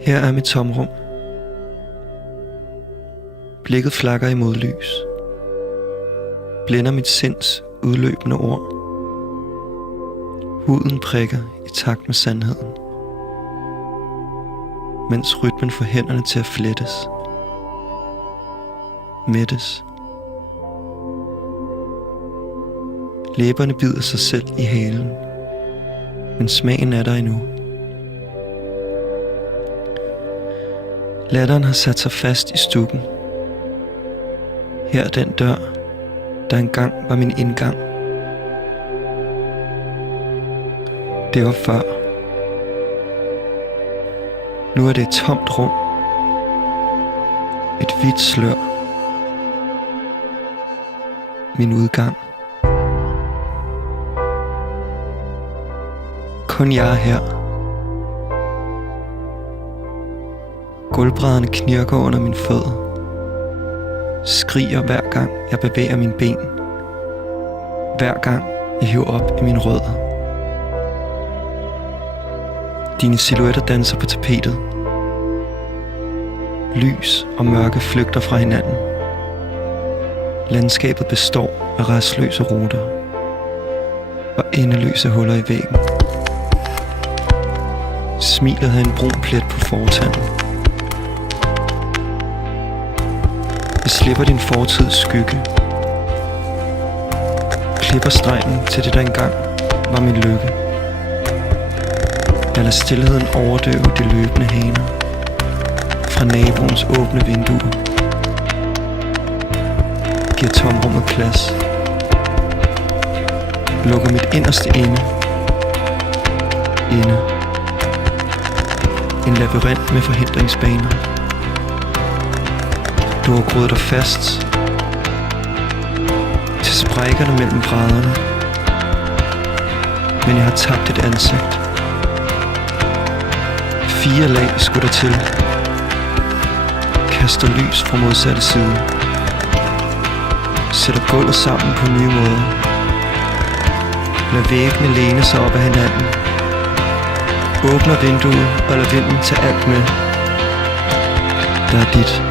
Her er mit tomrum. Blikket flakker imod lys. Blænder mit sinds udløbende ord. Huden prikker i takt med sandheden, mens rytmen får hænderne til at flettes, mættes. Læberne bider sig selv i halen, men smagen er der endnu. Latteren har sat sig fast i stukken. Her er den dør, der engang var min indgang. Det var før. Nu er det et tomt rum. Et hvidt slør. Min udgang. Kun jeg er her. Gulvbrædderne knirker under mine fødder. Skriger hver gang jeg bevæger mine ben. Hver gang jeg hiver op i mine rødder. Dine silhuetter danser på tapetet. Lys og mørke flygter fra hinanden. Landskabet består af restløse ruter og endeløse huller i væggen. Smilet havde en brun plet på fortanden. Jeg slipper din fortids skygge. Klipper stregen til det, der engang var min lykke. Jeg lader stilheden overdøve de løbende haner fra naboens åbne vinduer. Giver tomrummet plads. Lukker mit inderste inde. En labyrint med forhindringsbaner. Du har groet dig fast til sprækkerne mellem brædderne. Men jeg har tabt et ansigt. 4 lag skulle der til. Kaster lys fra modsatte side. Sætter gulvet sammen på nye måder. Lad væggene læne sig op ad hinanden. Åbner vinduet og lad vinden tage alt med, der er dit.